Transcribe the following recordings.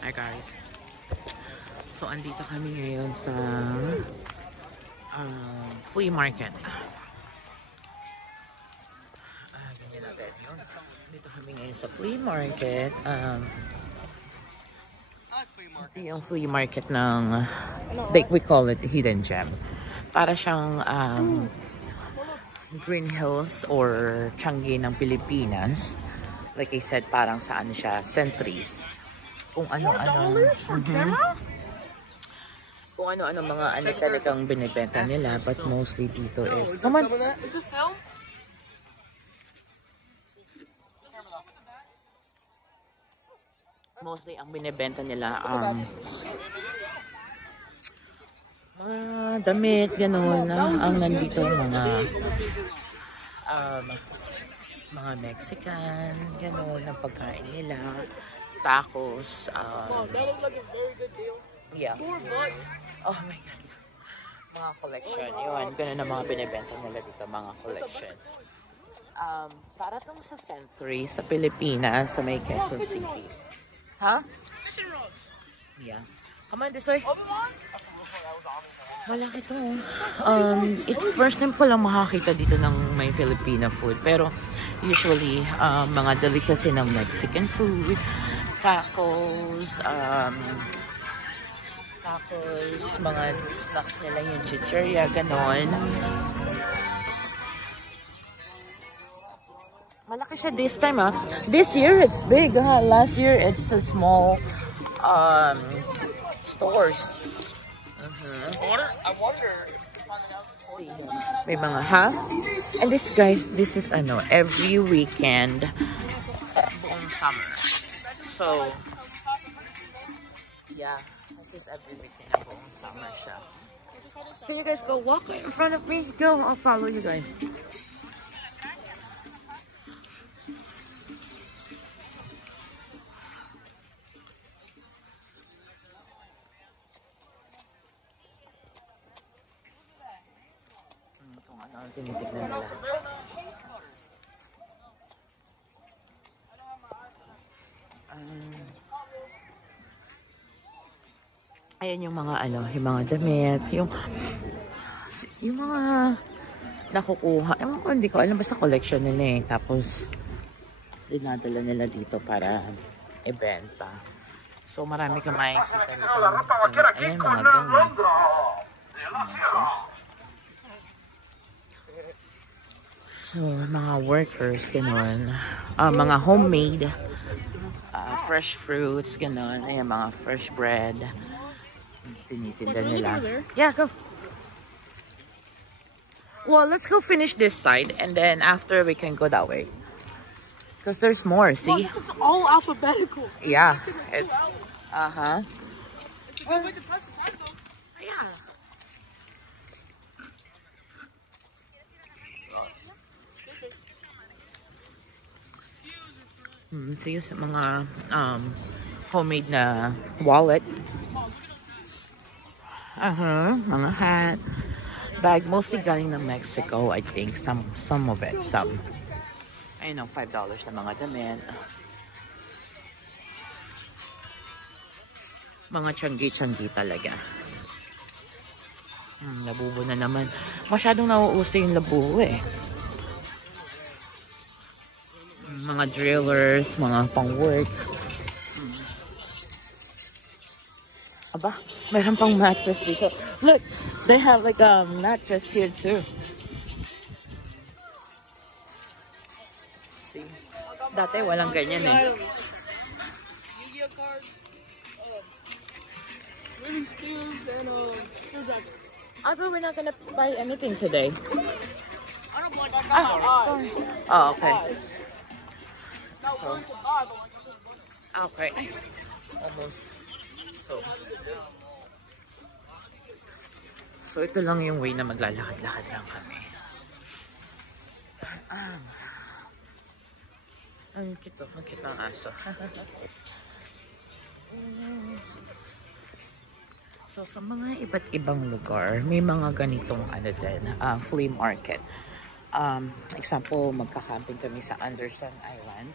Hi guys. So andito kami ngayon sa flea market. Ganyan natin yun. Dito kami ngayon sa flea market. Ito yung flea market ng we call it Hidden Gem. Para siyang Green Hills or Changi ng Pilipinas. Like I said, parang sa ano siya, Centuries. Kung ano-ano. Kung ano-ano mga talagang binibenta nila, but mostly dito is, come on! Is it film? Mostly ang binibenta nila, mga damit, gano'n, ang nandito mga Mexican, gano'n, ang pagkain nila, tacos, That looks like a very good deal. yeah. $4. Oh my God. Mga collection. Yun, ganun ang mga binibenta nila dito, mga collection. Para tong sa Century, sa Pilipinas, sa may Quezon City. Ha? Fishing rods. Yeah. Come on, this way. Malaki to. First time ko lang makakita dito ng may Filipino food. Pero, usually, mga delicacy ng Mexican food, tacos, mga snacks nila yung chicheria, ganon. Malaki siya this time, ha. This year, it's big, ha. Last year, it's the small stores. I wonder. See, may mga, ha? And this, guys, this is, every weekend, buong summer. So, yeah. This is every weekend buong summer siya. Can you guys go walk in front of me? Go, I'll follow you guys. Kung ano ang tinitignan nila. Ayan yung mga yung mga damit, yung mga nakukuha. Hindi ko alam, basta collection nila eh. Tapos, dinadala nila dito para ibenta. So, marami kang makikita nito. Ayan, mga ganyan. So, mga workers, gano'n. Mga homemade, fresh fruits, gano'n. Ayan, mga fresh bread. Tinitinda nila. Yeah, go. Well, let's go finish this side and then after we can go that way. Because there's more, see? It's all alphabetical. Yeah, it's, It's a good way to press the time though. Yeah. See, mga homemade na wallet. Mga hat, bag, mostly galing ng Mexico, I think. Some of it, some. I know, $5 na mga damit. Mga tiyanggi-tiyanggi talaga. Labubo na naman. Masyadong nauuso yung labubo eh. Mga drillers, mga pang-work. Aba, meron pang mattress dito. Look, they have like a mattress here too. See? Dati walang ganyan eh. Yu-Gi-Oh cards, living spears, and screwdriver. I thought we're not gonna buy anything today. I don't want that. Oh, okay. Not So- willing to buy, but like Okay. Almost. So ito lang yung way na maglalakad-lakad lang kami. Ang cute, ang cute ng aso. So sa mga iba't ibang lugar, may mga ganitong din, flea market. Example, magka-camping kami sa Anderson Island.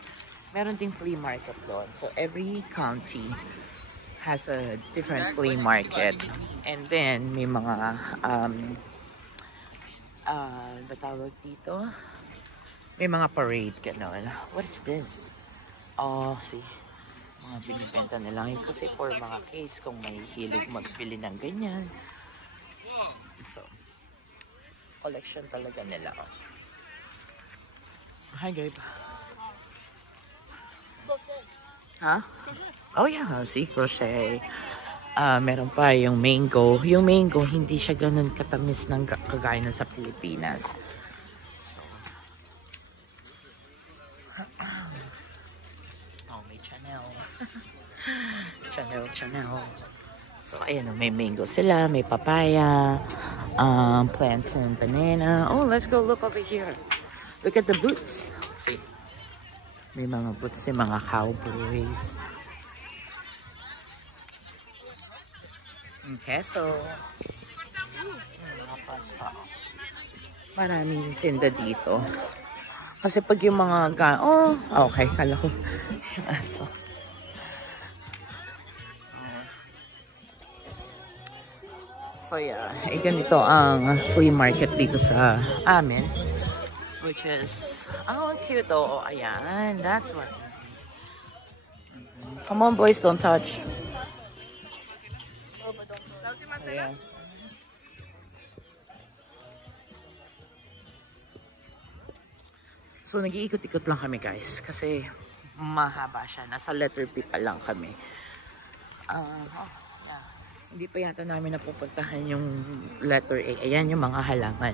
Meron ding flea market doon. So every county has a different flea market. And then, may mga, ba tawag dito? May mga parade, gano'n. What is this? Oh, see. Mga binibenta nila ngayon kasi for mga kids kung may hilig magbili ng ganyan. So, collection talaga nila. Hi, Gabe. Ha? Oh yeah, see, crochet. Meron pa yung mango. Yung mango, hindi siya ganun katamis ng kagaya na sa Pilipinas. So, oh, may Chanel. Chanel. So, ayan, may mango sila, may papaya, plantain, banana. Oh, let's go look over here. Look at the boots. See? May mga boots, yung mga cowboys. Okay, so maraming tinda dito. Kasi pag yung mga okay, kala ko yung aso. So yeah, ganito ang flea market dito sa amin. Which is, cute oh. Ayan, that's what. Come on boys, don't touch. Ayan. So, nag-iikot-ikot lang kami guys. Kasi, mahaba siya. Nasa letter P pa lang kami. Yeah. Hindi pa yata namin napupuntahan yung letter A. Ayan yung mga halaman.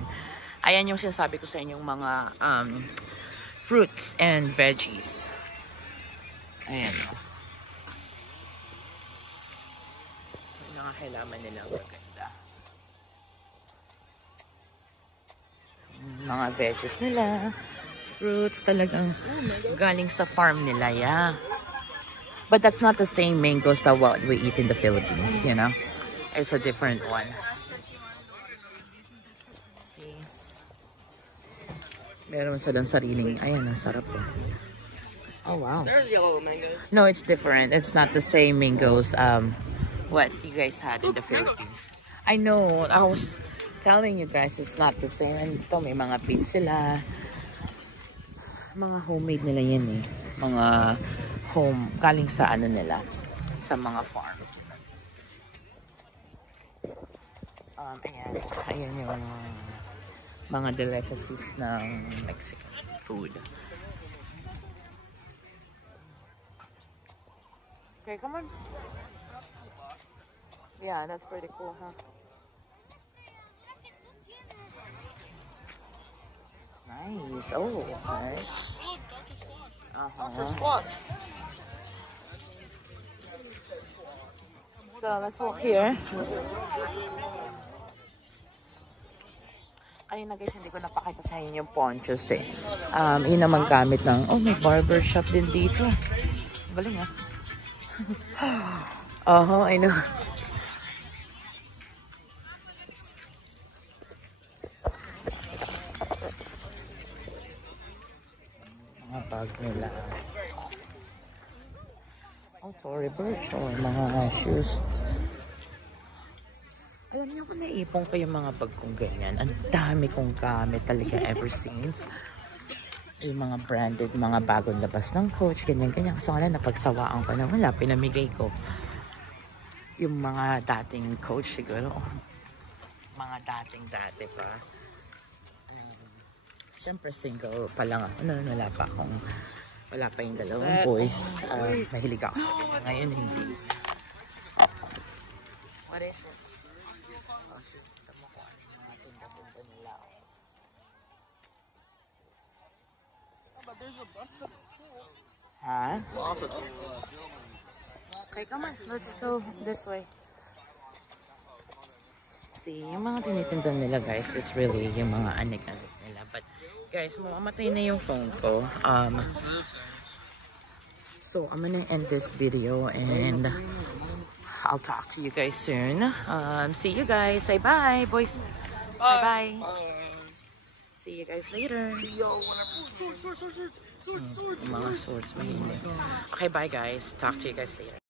Ayan yung sinasabi ko sa inyong mga fruits and veggies. Ayan. Yung mga halaman nila maganda. Mga veggies nila. Fruits talagang galing sa farm nila, yeah. But that's not the same mangoes that what we eat in the Philippines, you know? It's a different one. Meron silang sariling, ayan, ang sarap po. Oh, wow. There's yellow mangoes. No, it's different. It's not the same mangoes, what you guys had in the Philippines. I know, I was telling you guys it's not the same. And ito, may mga pig sila. Mga homemade nila yan eh. Mga galing sa ano nila, sa mga farm. Ayan yung mga delicacies ng Mexican food. Okay, come on. Yeah, that's pretty cool, huh? It's nice. Oh, okay. Dr. Squatch. So, let's walk here. Kanina guys, hindi ko napakita sa inyo yung ponchos eh. Yun naman gamit ng, may barber shop din dito. Galing ah. I know. Mga bag nila. Tory Burch or mga shoes. Alam niyo kung naipon ko yung mga bag kong ganyan. Ang dami kong gamit talaga ever since. Yung mga branded, mga bagong labas ng Coach, ganyan-ganyan. So nga napagsawaan ko na wala, pinamigay ko. Yung mga dating Coach siguro. Mga dati pa. Siyempre single pa lang ako. Wala pa yung dalawang boys. Mahilig ako sa ganyan. Ngayon hindi. What is it? But there's a bunch of tools. Huh? Lots of tools. Okay, come on. Let's go this way. See, yung mga tinitinda nila guys, it's really yung mga anik-anik nila. But guys, mamamatay na yung phone ko. So I'm gonna end this video and I'll talk to you guys soon. See you guys. Say bye, boys. Say bye. See you guys later. See y'all whenever. Swords. Mga swords, mahilig. Okay, bye guys. Talk to you guys later.